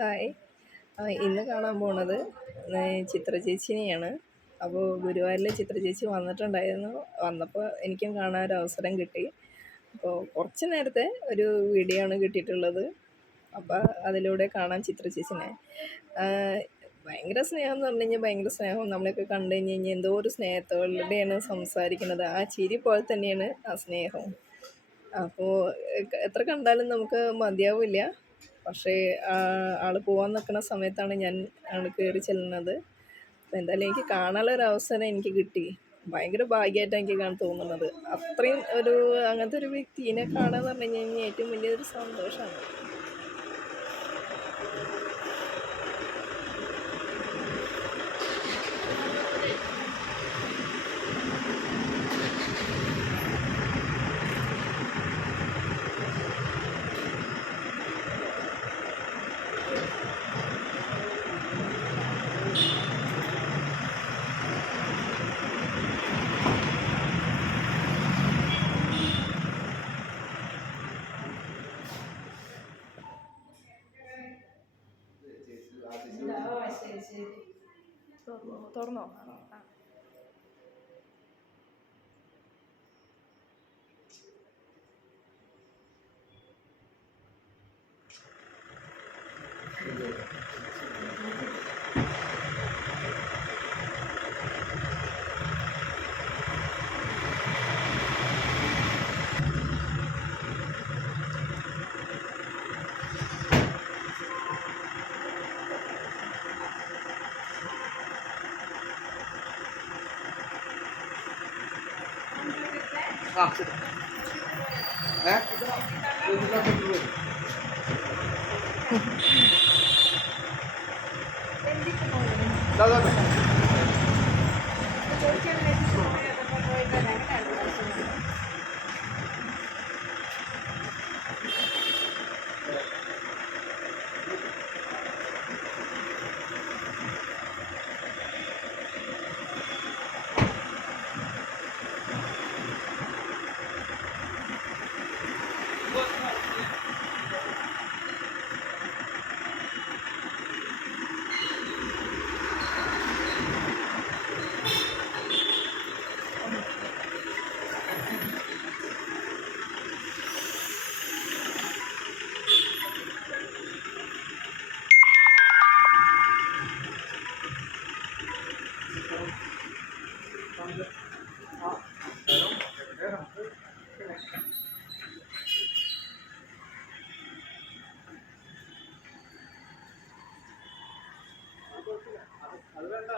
Hi. ഇന്ന് കാണാൻ പോണത് ചിത്ര ചേച്ചിനെയാണ്. അപ്പോൾ ഗുരുവായൂരിൽ ചിത്ര ചേച്ചി വന്നിട്ടുണ്ടായിരുന്നു. വന്നപ്പോൾ എനിക്കും കാണാൻ ഒരു അവസരം കിട്ടി. അപ്പോൾ കുറച്ച് നേരത്തെ ഒരു വീഡിയോ ആണ് കിട്ടിയിട്ടുള്ളത്. അപ്പോൾ അതിലൂടെ കാണാം ചിത്ര ചേച്ചിനെ. ഭയങ്കര സ്നേഹം എന്ന് പറഞ്ഞു കഴിഞ്ഞാൽ ഭയങ്കര സ്നേഹം. നമ്മളെയൊക്കെ കണ്ടു കഴിഞ്ഞ് കഴിഞ്ഞാൽ എന്തോ ഒരു സ്നേഹത്തോടെയാണ് സംസാരിക്കുന്നത്. ആ ചിരി പോലെ തന്നെയാണ് ആ സ്നേഹം അപ്പോൾ എത്ര കണ്ടാലും നമുക്ക് മതിയാവില്ല. പക്ഷേ ആൾ പോകാൻ നിൽക്കുന്ന സമയത്താണ് ഞാൻ ആൾ കയറി ചെല്ലുന്നത്. അപ്പോൾ എന്തായാലും എനിക്ക് കാണാനുള്ള അവസരം എനിക്ക് കിട്ടി. ഭയങ്കര ഭാഗ്യമായിട്ടാണ് എനിക്ക് കാണാൻ തോന്നുന്നത്. അത്രയും ഒരു അങ്ങനത്തെ ഒരു വ്യക്തിനെ കാണാൻ പറഞ്ഞു കഴിഞ്ഞാൽ ഏറ്റവും വലിയൊരു സന്തോഷമാണ്. തുറന്നോ? ആ. হ্যাঁ? দাদা അത് വേണ്ട.